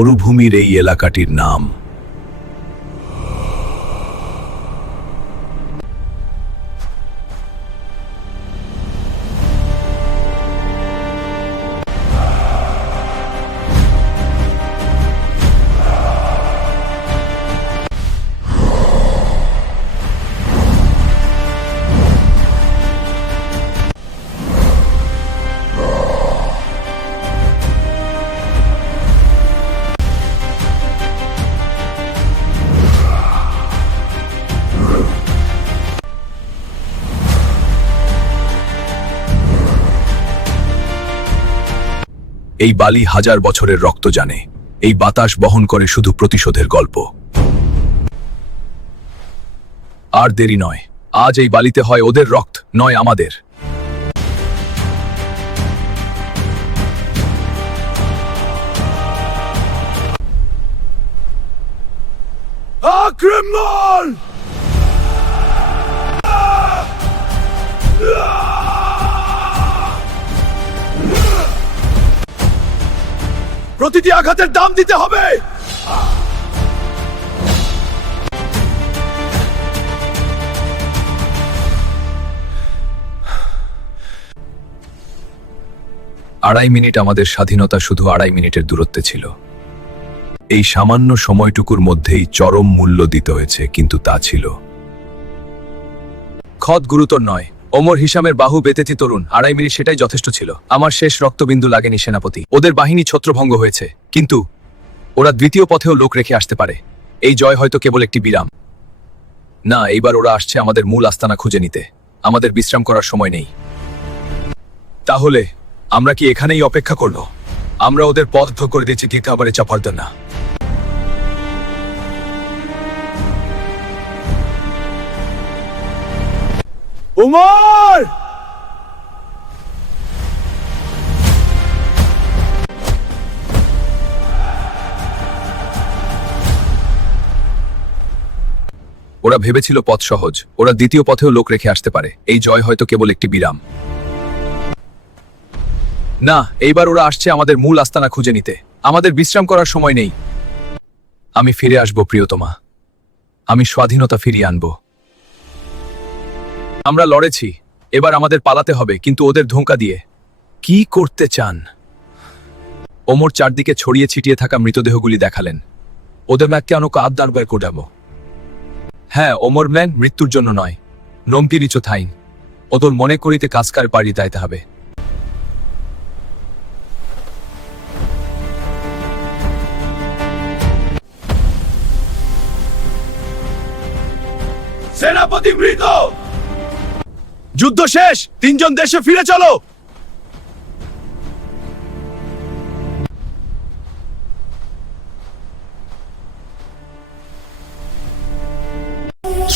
মরুভূমির এই এলাকাটির নাম। এই বালি হাজার বছরের রক্ত জানে। এই বাতাস বহন করে শুধু প্রতিশোধের গল্প। আর দেরি নয়, আজ এই বালিতে হয় ওদের রক্ত, নয় আমাদের। আক্রমণ! প্রতিটি আঘাতের দাম দিতে হবে। আড়াই মিনিট, আমাদের স্বাধীনতা শুধু আড়াই মিনিটের দূরত্বে ছিল। এই সামান্য সময়টুকুর মধ্যেই চরম মূল্য দিতে হয়েছে, কিন্তু তা ছিল। ক্ষত গুরুতর নয়, ওমর হিসামের বাহু বেতেছি তরুণ। আড়াই মিনিট, সেটাই যথেষ্ট ছিল। আমার শেষ রক্তবিন্দু লাগেনি সেনাপতি। ওদের বাহিনী ছত্রভঙ্গ হয়েছে, কিন্তু ওরা দ্বিতীয় পথেও লোক রেখে আসতে পারে। এই জয় হয়তো কেবল একটি বিরাম না, এইবার ওরা আসছে আমাদের মূল আস্তানা খুঁজে নিতে। আমাদের বিশ্রাম করার সময় নেই। তাহলে আমরা কি এখানেই অপেক্ষা করব? আমরা ওদের পথ করে দিচ্ছি, ঠিক আবারে চাপার না। উমর! ওরা ভেবেছিল পথ সহজ। ওরা দ্বিতীয় পথেও লোক রেখে আসতে পারে। এই জয় হয়তো কেবল একটি বিরাম না, এইবার ওরা আসছে আমাদের মূল আস্তানা খুঁজে নিতে। আমাদের বিশ্রাম করার সময় নেই। আমি ফিরে আসব প্রিয়তমা। আমি স্বাধীনতা ফিরিয়ে আনব। আমরা লড়েছি, এবার আমাদের পালাতে হবে, কিন্তু ওদের ধোঁকা দিয়ে। কি করতে চান? ওমর চারদিকে ছড়িয়ে ছিটিয়ে থাকা মৃতদেহগুলি দেখালেন। ওদের ম্যাককে আনো আদার বের কোডাবো। হ্যাঁ, ওমর ম্যান মৃত্যুর জন্য নয়, নমকিরিচ থাইন। ওদের মনে করিতে কাজকার পাড়ি দাইতে হবে। সেনাপতি মৃত। যুদ্ধ শেষ। তিনজন দেশে ফিরে চলো।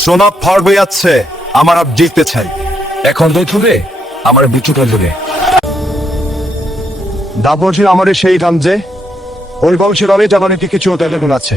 সোনা ফার হয়ে যাচ্ছে। আমার আপ জিততে চাই। এখন দেখবে আমার বিচুটা ধরে দাপর ছিল আমার সেই রামজে। ওই বংশের অনেক জানানিতে কিছু আছে।